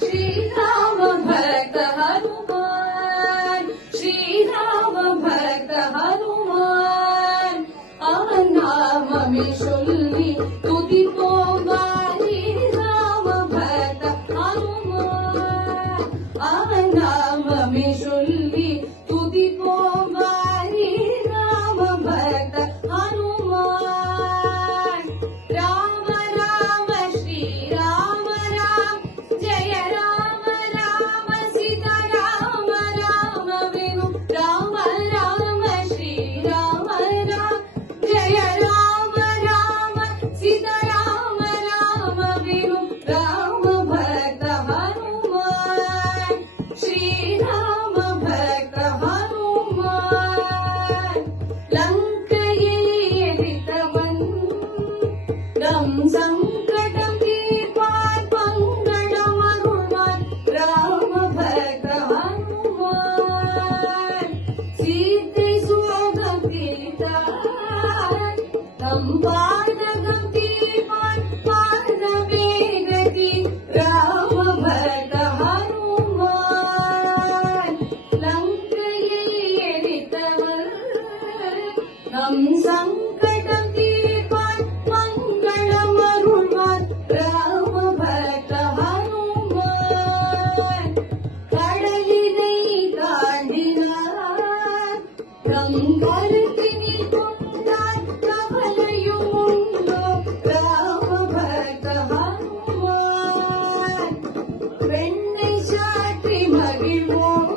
श्रीराम भक्त हनुमान, श्रीराम भक्त हनुमान, नाम में सुल्ली तुदी पोगारी राम भक्त हनुमान, नाम में सुल्ली तुदी पोगारी राम भक्त हनुमान। राम राम श्री राम राम, जय राम राम सीता राम राम वेणु, राम राम श्री राम राम, जय राम राम सीता राम राम वेणु, राम भक्त हनुमान, श्री राम भक्त हनुमान। लंकये एदितवन दम संकटं दीपान् मंगलमरुणान्, राम भक्त हनुमान। सीते सुगतितान् तं पादगं दीपान् पादवेगति, राम भक्त हनुमान। लंकये एदितवन दम संकटं दीपान् मंगलमरुणान्, राम भक्त हनुमान। கடலினை தாண்டினார் தம் கருத்தினி கொண்டார், கவலையும் உண்டோ ராம பக்த ஹனுமான்। பெண்ணை சாற்றி மகிழ்வோம்,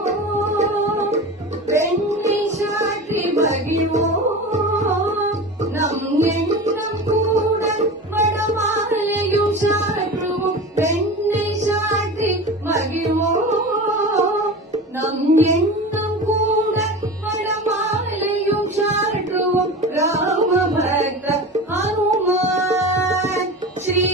பெண்ணை சாற்றி மகிழ்வோம், நம் எண்ணம் கூட வடமாலையும் சாற்றுவோம், பெண்ணை சாற்றி மகிழ்வோம், நம் எண்ணம் கூட வடமாலையும் சாற்றுவோம், ராம பக்த ஹனுமான், ஸ்ரீ